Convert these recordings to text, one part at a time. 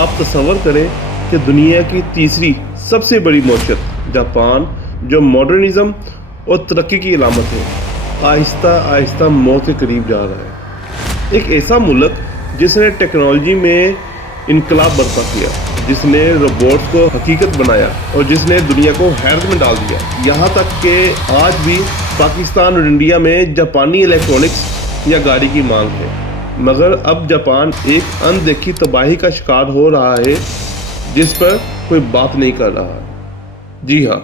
आप तसव्वुर करें कि दुनिया की तीसरी सबसे बड़ी मौशत जापान, जो मॉडर्निज्म और तरक्की की अलामत है, आहिस्ता आहिस्ता मौत के करीब जा रहा है। एक ऐसा मुल्क जिसने टेक्नोलॉजी में इनकलाब बर्पा किया, जिसने रोबोट्स को हकीकत बनाया और जिसने दुनिया को हैरत में डाल दिया। यहाँ तक कि आज भी पाकिस्तान और इंडिया में जापानी इलेक्ट्रॉनिक्स या गाड़ी की मांग है, मगर अब जापान एक अनदेखी तबाही का शिकार हो रहा है जिस पर कोई बात नहीं कर रहा है। जी हाँ,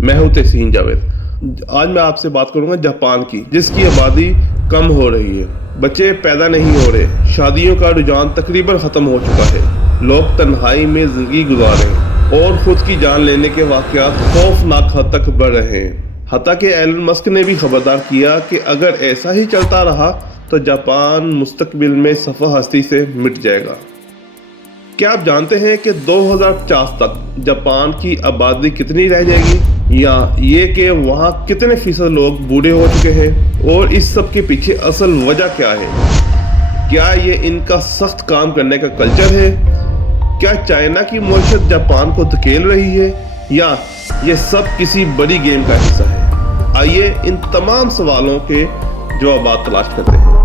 मैं हूँ तहसीन जावेद। आज मैं आपसे बात करूँगा जापान की, जिसकी आबादी कम हो रही है, बच्चे पैदा नहीं हो रहे, शादियों का रुझान तकरीबन ख़त्म हो चुका है, लोग तन्हाई में ज़िंदगी गुजार रहे हैं और ख़ुद की जान लेने के वाक़यात खौफनाक हद तक बढ़ रहे हैं। हत्ता कि एलन मस्क ने भी खबरदार किया कि अगर ऐसा ही चलता रहा तो जापान मुस्तकबिल में सफ़ा हस्ती से मिट जाएगा। क्या आप जानते हैं कि 2050 तक जापान की आबादी कितनी रह जाएगी, या ये कि वहाँ कितने फीसद लोग बूढ़े हो चुके हैं, और इस सब के पीछे असल वजह क्या है? क्या ये इनका सख्त काम करने का कल्चर है? क्या चाइना की मईशत जापान को धकेल रही है, या ये सब किसी बड़ी गेम का हिस्सा है? आइए इन तमाम सवालों के जवाब तलाश करते हैं।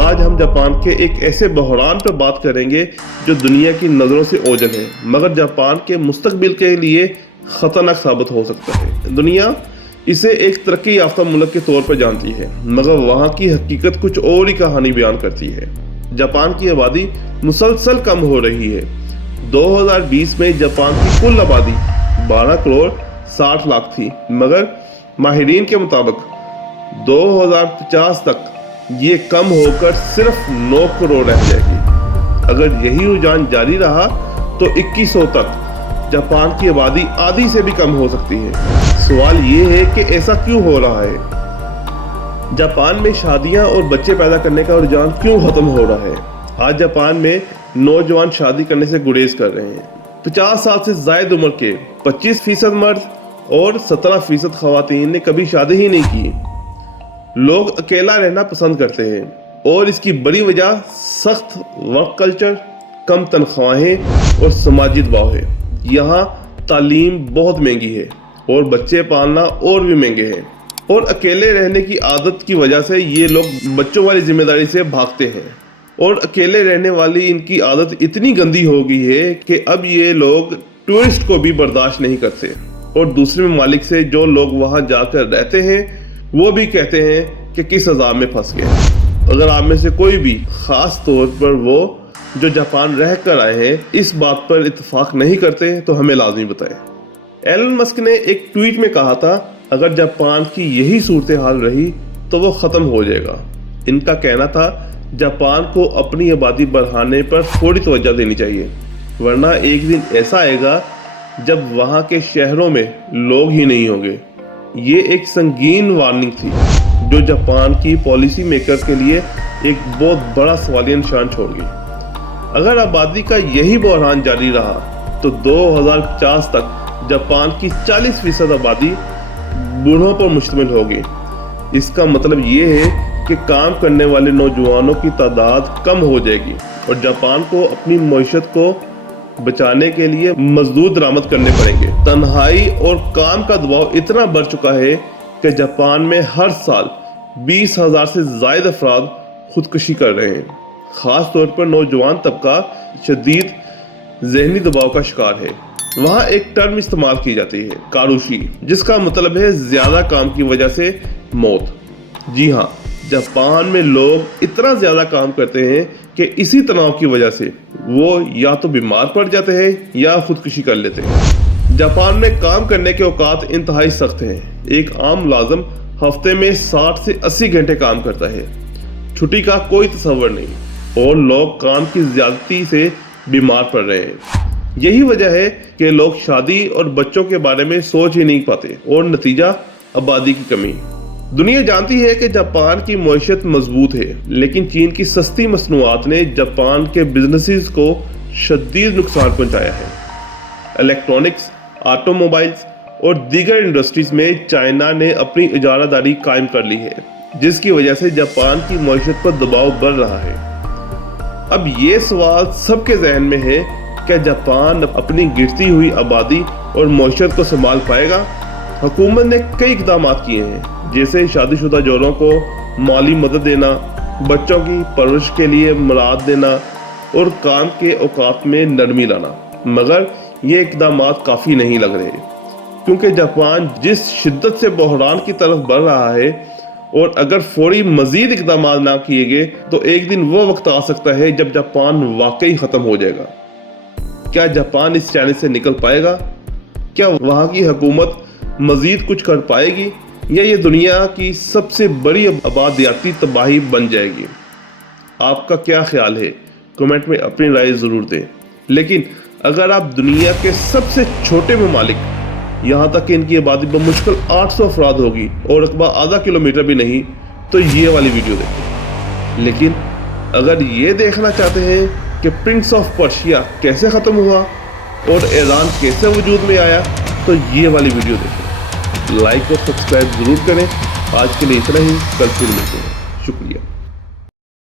आज हम जापान के एक ऐसे बहरान पर बात करेंगे जो दुनिया की नज़रों से ओझल है, मगर जापान के मुस्तकबिल के लिए ख़तरनाक साबित हो सकता है। दुनिया इसे एक तरक्की याफ्ता मुल्क के तौर पर जानती है, मगर वहाँ की हकीकत कुछ और ही कहानी बयान करती है। जापान की आबादी मुसलसल कम हो रही है। 2020 में जापान की कुल आबादी 12 करोड़ 60 लाख थी, मगर माहिरीन के मुताबिक 2050 तक ये कम होकर सिर्फ 9 करोड़ रह जाएगी। अगर यही रुझान जारी रहा तो 2100 तक जापान की आबादी आधी से भी कम हो सकती है। सवाल ये है कि ऐसा क्यों हो रहा है? जापान में शादियां और बच्चे पैदा करने का रुझान क्यों खत्म हो रहा है? आज जापान में नौजवान शादी करने से गुरेज कर रहे हैं। 50 साल से ज्यादा उम्र के 25% मर्द और 17% खवातीन ने कभी शादी ही नहीं की। लोग अकेला रहना पसंद करते हैं और इसकी बड़ी वजह सख्त वर्क कल्चर, कम तनख्वाहें और समाजी दबाव है। यहाँ तालीम बहुत महंगी है और बच्चे पालना और भी महंगे हैं, और अकेले रहने की आदत की वजह से ये लोग बच्चों वाली जिम्मेदारी से भागते हैं, और अकेले रहने वाली इनकी आदत इतनी गंदी हो गई है कि अब ये लोग टूरिस्ट को भी बर्दाश्त नहीं करते, और दूसरे ममालिक से जो लोग वहाँ जाकर रहते हैं वो भी कहते हैं कि किस अजाब में फंस गए। अगर आप में से कोई भी, ख़ास तौर पर वो जो जापान रह कर आए हैं, इस बात पर इत्तेफाक नहीं करते तो हमें लाजमी बताएं। एलन मस्क ने एक ट्वीट में कहा था, अगर जापान की यही सूरत हाल रही तो वो ख़त्म हो जाएगा। इनका कहना था जापान को अपनी आबादी बढ़ाने पर थोड़ी तवज्जो देनी चाहिए, वरना एक दिन ऐसा आएगा जब वहाँ के शहरों में लोग ही नहीं होंगे। ये एक संगीन वार्निंग थी जो जापान की पॉलिसी मेकर के लिए एक बहुत बड़ा सवालिया निशान छोड़ गई। अगर आबादी का यही बहरान जारी रहा तो 2050 तक जापान की 40% आबादी बूढ़ों पर मुश्तमिल होगी। इसका मतलब ये है कि काम करने वाले नौजवानों की तादाद कम हो जाएगी, और जापान को अपनी मईशत को बचाने के लिए मजदूर दरामद करने पड़ेंगे। तन्हाई और काम का दबाव इतना बढ़ चुका है कि जापान में हर साल 20,000 से ज्यादा अफराद खुदकुशी कर रहे हैं। खास तौर पर नौजवान तबका शदीद जहनी दबाव का शिकार है। वहाँ एक टर्म इस्तेमाल की जाती है, कारुशी, जिसका मतलब है ज्यादा काम की वजह से मौत। जी हाँ, जापान में लोग इतना ज्यादा काम करते हैं कि इसी तनाव की वजह से वो या तो बीमार पड़ जाते हैं या खुदकुशी कर लेते हैं। जापान में काम करने के औकात इंतहाई सख्त हैं। एक आम मुलाजिम हफ्ते में 60 से 80 घंटे काम करता है। छुट्टी का कोई तस्वर नहीं, और लोग काम की ज्यादती से बीमार पड़ रहे हैं। यही वजह है कि लोग शादी और बच्चों के बारे में सोच ही नहीं पाते, और नतीजा आबादी की कमी। दुनिया जानती है कि जापान की मईशत मजबूत है, लेकिन चीन की सस्ती मसनूआत ने जापान के बिजनेसेस को शदीद नुकसान पहुंचाया है। इलेक्ट्रॉनिक्स, ऑटोमोबाइल्स और दीगर इंडस्ट्रीज में चाइना ने अपनी इजारादारी कायम कर ली है, जिसकी वजह से जापान की मईशत पर दबाव बढ़ रहा है। اب یہ سوال سب کے ذہن میں ہے، کیا جاپان اپنی گرتی ہوئی آبادی اور معیشت کو سنبھال پائے گا؟ حکومت نے کئی اقدامات کیے ہیں، جیسے شادی شدہ جوڑوں کو مالی مدد دینا، بچوں کی پرورش کے لیے مراعات دینا اور کام کے اوقات میں نرمی لانا، مگر یہ اقدامات کافی نہیں لگ رہے، کیونکہ جاپان جس شدت سے بحران کی طرف بڑھ رہا ہے، اور اگر فوری مزید اقدامات نہ کیے گئے تو ایک دن وہ وقت آ سکتا ہے جب جاپان واقعی ختم ہو جائے گا۔ کیا جاپان اس چیلنج سے نکل پائے گا؟ کیا وہاں کی حکومت مزید کچھ کر پائے گی، یا یہ دنیا کی سب سے بڑی آبادیاتی تباہی بن جائے گی؟ آپ کا کیا خیال ہے؟ کمنٹ میں اپنی رائے ضرور دیں۔ لیکن اگر آپ دنیا کے سب سے چھوٹے ممالک، یہاں تک کہ ان کی آبادی بمشکل 800 افراد ہوگی اور رقبہ آدھا کلومیٹر بھی نہیں، تو یہ والی ویڈیو دیکھیں۔ لیکن اگر یہ دیکھنا چاہتے ہیں کہ پرنس آف پرشیا کیسے ختم ہوا اور ایران کیسے وجود میں آیا، تو یہ والی ویڈیو دیکھیں۔ لائک اور سبسکرائب ضرور کریں۔ آج کے لیے اتنا ہی، کل پھر ملتے ہیں۔ شکریہ۔